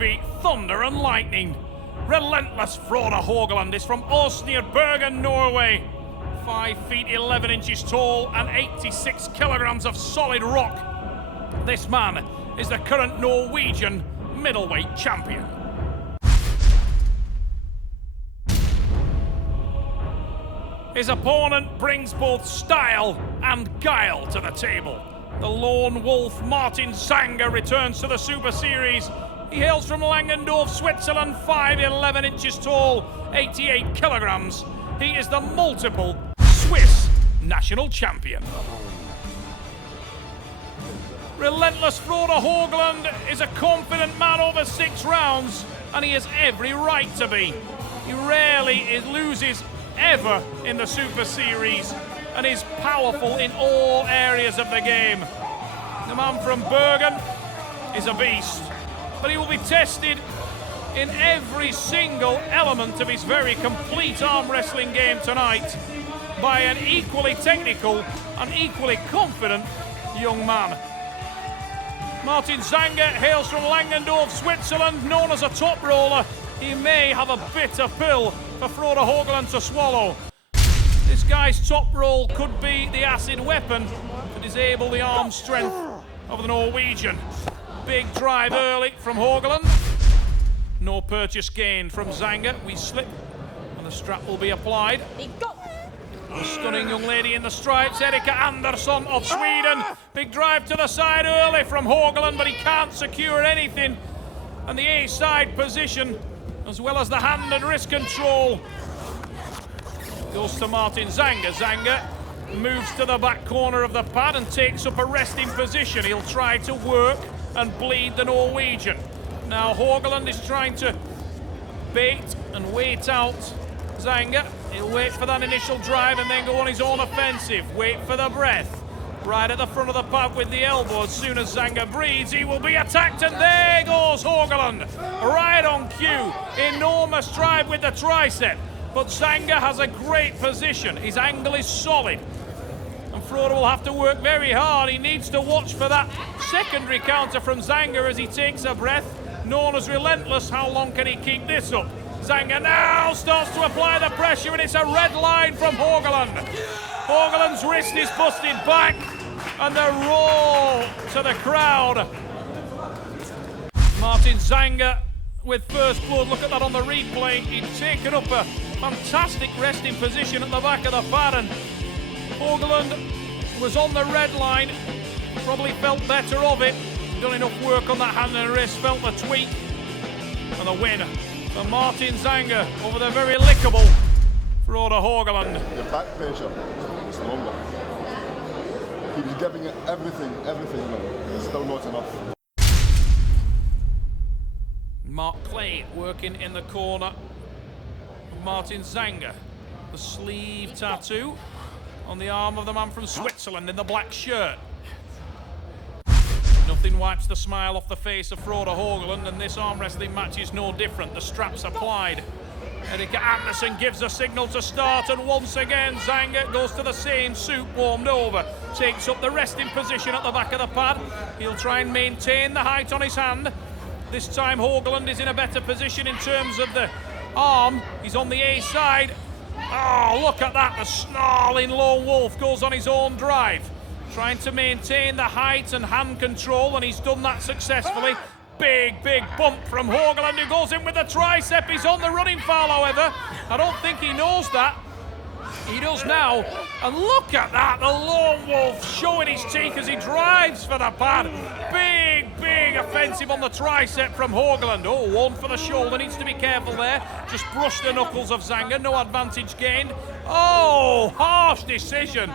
be thunder and lightning. Relentless Frode Haugland is from Ås near Bergen, Norway. 5 feet 11 inches tall and 86 kilograms of solid rock. This man is the current Norwegian middleweight champion. His opponent brings both style and guile to the table. The lone wolf Martin Zanger returns to the Super Series. He hails from Langendorf, Switzerland, 5'11 inches tall, 88 kilograms. He is the multiple Swiss national champion. Relentless Frode Haugland is a confident man over 6 rounds, and he has every right to be. He rarely loses ever in the Super Series and is powerful in all areas of the game. The man from Bergen is a beast, but he will be tested in every single element of his very complete arm wrestling game tonight by an equally technical and equally confident young man. Martin Zanger hails from Langendorf, Switzerland, known as a top roller. He may have a bitter pill for Frode Haugland to swallow. This guy's top roll could be the acid weapon to disable the arm strength of the Norwegian. Big drive early from Haugland. No purchase gained from Zanger. We slip and the strap will be applied. A stunning young lady in the stripes, Erika Andersson of Sweden. Big drive to the side early from Haugland, but he can't secure anything. And the A-side position, as well as the hand and wrist control, goes to Martin Zanger. Zanger moves to the back corner of the pad and takes up a resting position. He'll try to work and bleed the Norwegian. Now Haugland is trying to bait and wait out Zanger. He'll wait for that initial drive and then go on his own offensive. Wait for the breath. Right at the front of the pad with the elbow. As soon as Zanger breathes, he will be attacked, and there goes Haugland. Right on cue. Enormous drive with the tricep. But Zanger has a great position. His angle is solid. And Frode will have to work very hard. He needs to watch for that secondary counter from Zanger as he takes a breath. Known as relentless, how long can he keep this up? Zanger now starts to apply the pressure, and it's a red line from Haugland. Haugland's wrist is busted back, and the roll to the crowd. Martin Zanger with first blood. Look at that on the replay. He'd taken up a fantastic resting position at the back of the pad, and Haugland was on the red line. Probably felt better of it. Done enough work on that hand and wrist, felt the tweak, and the win for Martin Zanger over the very lickable Frode Haugland. The back pressure is stronger. He was giving it everything, but it's still not enough. Mark Clay working in the corner of Martin Zanger. The sleeve tattoo on the arm of the man from Switzerland in the black shirt. Nothing wipes the smile off the face of Frode Haugland, and this arm wrestling match is no different. The strap's applied. Erika Andersson gives a signal to start, and once again Zanger goes to the same suit, warmed over. Takes up the resting position at the back of the pad. He'll try and maintain the height on his hand. This time Haugland is in a better position in terms of the arm. He's on the A side. Oh, look at that. The snarling lone wolf goes on his own drive. Trying to maintain the height and hand control, and he's done that successfully. Big bump from Haugland, who goes in with the tricep. He's on the running foul, however. I don't think he knows that. He does now. And look at that, the lone wolf showing his teeth as he drives for the pad. Big offensive on the tricep from Haugland. Oh, one for the shoulder, needs to be careful there. Just brush the knuckles of Zanger, no advantage gained. Oh, harsh decision.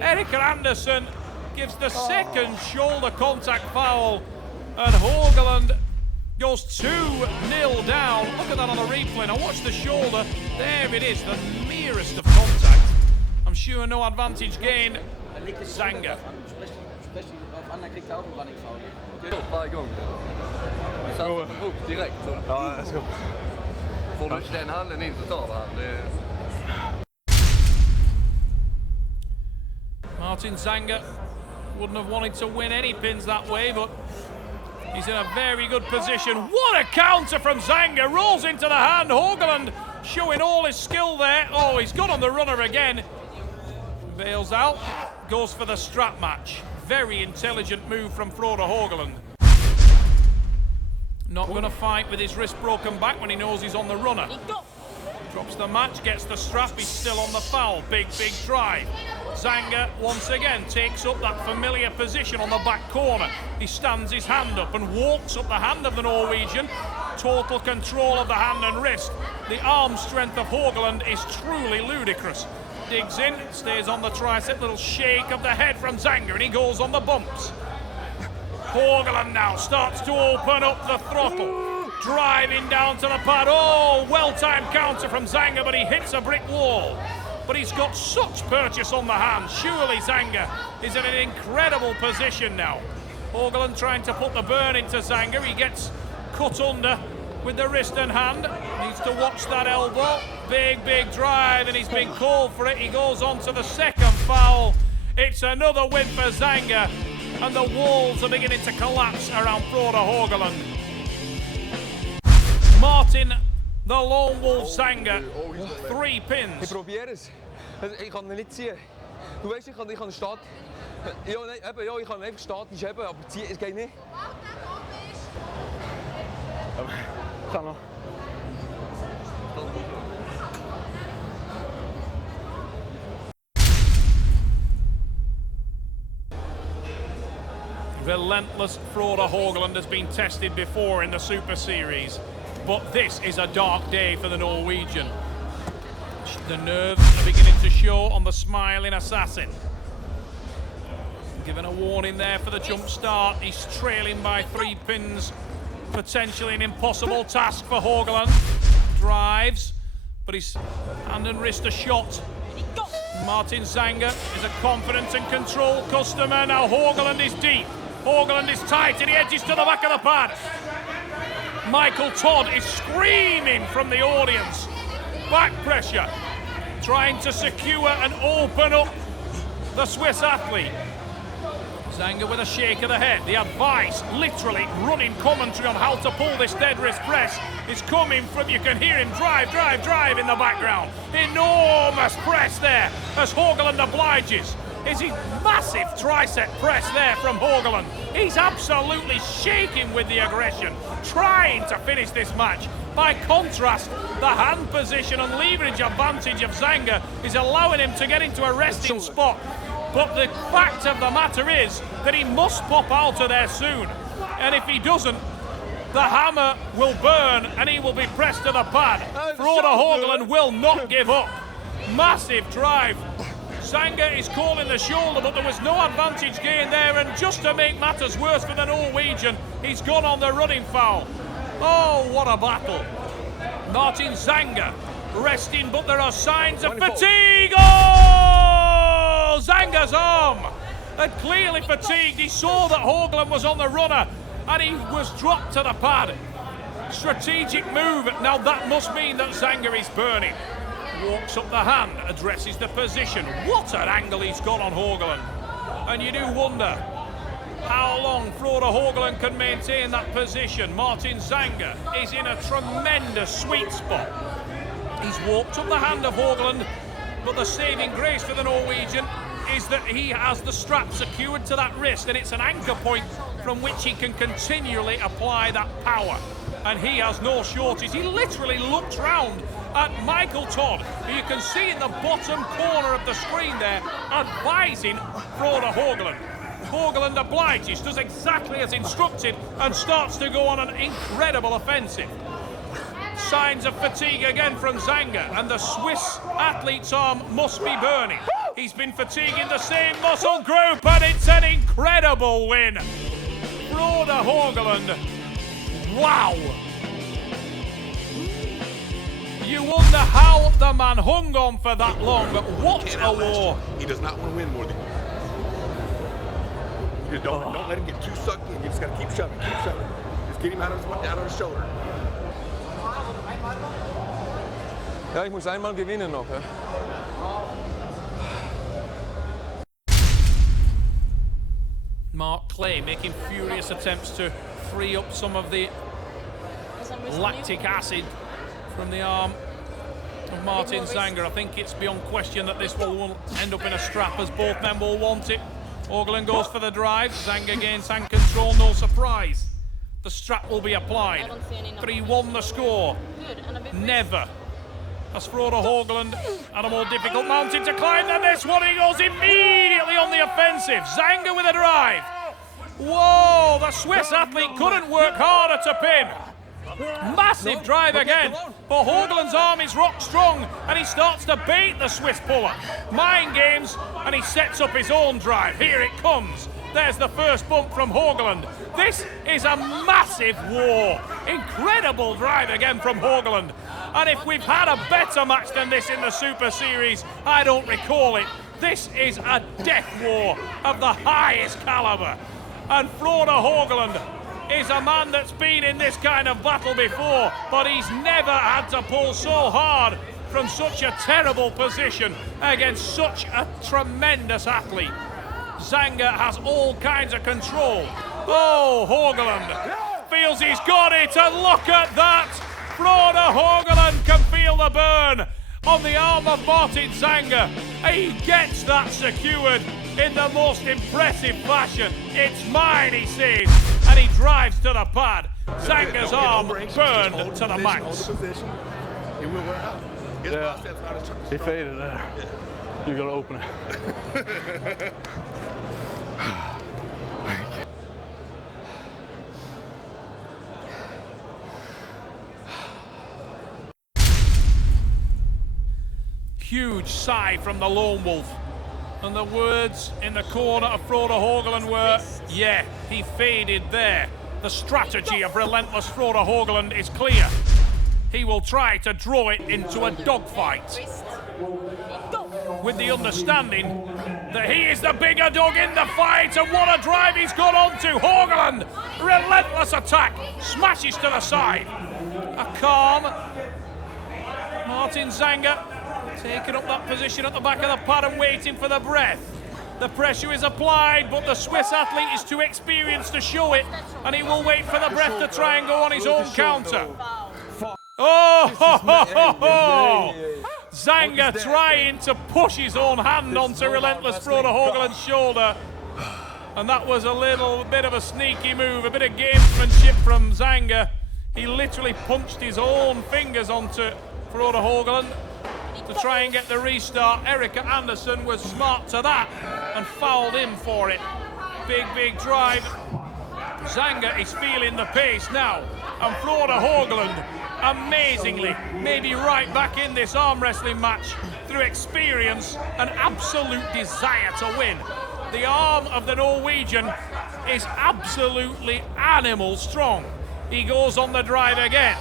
Erika Andersson gives the second shoulder contact foul, and Haugland goes 2-0 down. Look at that on the replay. Now watch the shoulder. There it is, the merest of contact. I'm sure no advantage gain. Zanger. Varje gång. Vi satsar upp direkt. Ja, jag ska. Får du den handen in så tar han. Martin Zanger wouldn't have wanted to win any pins that way, but He's in a very good position. What a counter from Zanger. Rolls into the hand. Haugland showing all his skill there. Oh, he's got on the runner again. Bails out. Goes for the strap match. Very intelligent move from Frode Haugland. Not going to fight with his wrist broken back when he knows he's on the runner. Drops the match, gets the strap, he's still on the foul. Big drive. Zanger once again takes up that familiar position on the back corner. He stands his hand up and walks up the hand of the Norwegian. Total control of the hand and wrist. The arm strength of Haugland is truly ludicrous. Digs in, stays on the tricep, little shake of the head from Zanger, and he goes on the bumps. Haugland now starts to open up the throttle. Driving down to the pad. Oh, well-timed counter from Zanger, but he hits a brick wall. But he's got such purchase on the hand. Surely Zanger is in an incredible position now. Haugland trying to put the burn into Zanger. He gets cut under with the wrist and hand. Needs to watch that elbow. Big drive, and he's been called for it. He goes on to the second foul. It's another win for Zanger, and the walls are beginning to collapse around Frode Haugland. Martin, the lone wolf Zanger, 3 pins. Ich probiere es. Ich kann ihn nicht ziehen. Du weißt, ich kann starten. Ja, nein, eben, ja, ich kann einfach statisch eben, aber ziehen, es geht nicht. Aber kann noch. Relentless Frode Haugland has been tested before in the Super Series, but this is a dark day for the Norwegian. The nerves are beginning to show on the smiling assassin. Given a warning there for the jump start. He's trailing by 3 pins. Potentially an impossible task for Haugland. Drives, but his hand and wrist are shot. Martin Zanger is a confident and controlled customer. Now Haugland is deep. Haugland is tight and he edges to the back of the pad. Michael Todd is screaming from the audience. Back pressure, trying to secure and open up the Swiss athlete. Zanger with a shake of the head. The advice, literally running commentary on how to pull this dead wrist press, is coming from, you can hear him drive in the background. Enormous press there as Haugland obliges. Is his massive tricep press there from Haugland. He's absolutely shaking with the aggression, trying to finish this match. By contrast, the hand position and leverage advantage of Zanger is allowing him to get into a resting spot. But the fact of the matter is that he must pop out of there soon. And if he doesn't, the hammer will burn and he will be pressed to the pad. Frode Haugland will not give up. Massive drive. Zanger is calling the shoulder, but there was no advantage gained there, and just to make matters worse for the Norwegian, he's gone on the running foul. Oh, what a battle. Martin Zanger resting, but there are signs of fatigue. Oh! Zanger's arm had clearly fatigued. He saw that Haugland was on the runner, and he was dropped to the pad. Strategic move. Now that must mean that Zanger is burning. Walks up the hand, addresses the position. What an angle he's got on Haugland. And you do wonder how long Frode Haugland can maintain that position. Martin Zanger is in a tremendous sweet spot. He's walked up the hand of Haugland, but the saving grace for the Norwegian is that he has the strap secured to that wrist, and it's an anchor point from which he can continually apply that power. And he has no shortage. He literally looks round at Michael Todd, who you can see in the bottom corner of the screen there, advising Frode Haugland. Haugland obliges, does exactly as instructed, and starts to go on an incredible offensive. Signs of fatigue again from Zanger, and the Swiss athlete's arm must be burning. He's been fatiguing the same muscle group, and it's an incredible win. Frode Haugland. Wow. You wonder how the man hung on for that long, but what a war. He does not want to win more than you. Don't let him get too sucked in. You just got to keep shoving, Just get him out of his shoulder. Ja, ich muss einmal gewinnen noch. Ja. Mark Clay making furious attempts to free up some of the lactic acid from the arm of Martin Zanger. I think it's beyond question that this will end up in a strap, as both men will want it. Haugland goes for the drive. Zanger gains hand control, no surprise. The strap will be applied. 3-1 the score. Never has Frode Haugland had a more difficult mountain to climb than this one. He goes immediately on the offensive. Zanger with a drive. Whoa, the Swiss athlete couldn't work harder to pin. Massive drive again, but Haugland's arm is rock strong and he starts to bait the Swiss puller. Mind games, and he sets up his own drive. Here it comes. There's the first bump from Haugland. This is a massive war. Incredible drive again from Haugland. And if we've had a better match than this in the Super Series, I don't recall it. This is a death war of the highest caliber. And Frode Haugland is a man that's been in this kind of battle before, but he's never had to pull so hard from such a terrible position against such a tremendous athlete. Zanger has all kinds of control. Oh, Haugland feels he's got it, and look at that! Frode Haugland can feel the burn on the arm of Martin Zanger. He gets that secured in the most impressive fashion. It's mine, he says, and he drives to the pad. Zanger's arm burned to the max. It will wear out. He faded there. You gotta open it. Huge sigh from the lone wolf. And the words in the corner of Frode Haugland were, yeah, he faded there. The strategy of relentless Frode Haugland is clear. He will try to draw it into a dogfight, with the understanding that he is the bigger dog in the fight. And what a drive he's got onto. Haugland, relentless attack, smashes to the side. A calm Martin Zanger taking up that position at the back of the pad and waiting for the breath. The pressure is applied, but the Swiss athlete is too experienced to show it, and he will wait for the breath to try and go on his own counter. Oh, ho, ho, ho, ho. Zanger trying to push his own hand onto relentless Frode Haugland's shoulder. And that was a little bit of a sneaky move, a bit of gamesmanship from Zanger. He literally punched his own fingers onto Frode Haugland to try and get the restart. Erika Anderson was smart to that and fouled him for it. Big drive. Zanger is feeling the pace now, and Frode Haugland, amazingly, maybe right back in this arm wrestling match through experience and absolute desire to win. The arm of the Norwegian is absolutely animal strong. He goes on the drive again.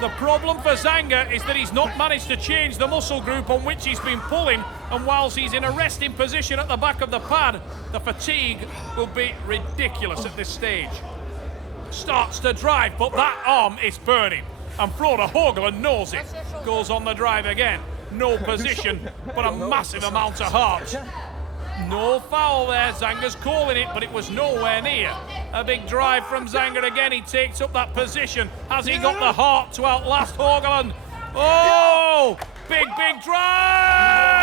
The problem for Zanger is that he's not managed to change the muscle group on which he's been pulling, and whilst he's in a resting position at the back of the pad, the fatigue will be ridiculous at this stage. Starts to drive, but that arm is burning, and Frode Haugland knows it. Goes on the drive again. No position, but a massive amount of heart. No foul there. Zanger's calling it, but it was nowhere near. A big drive from Zanger again. He takes up that position. Has he got the heart to outlast Haugland? Oh, big drive!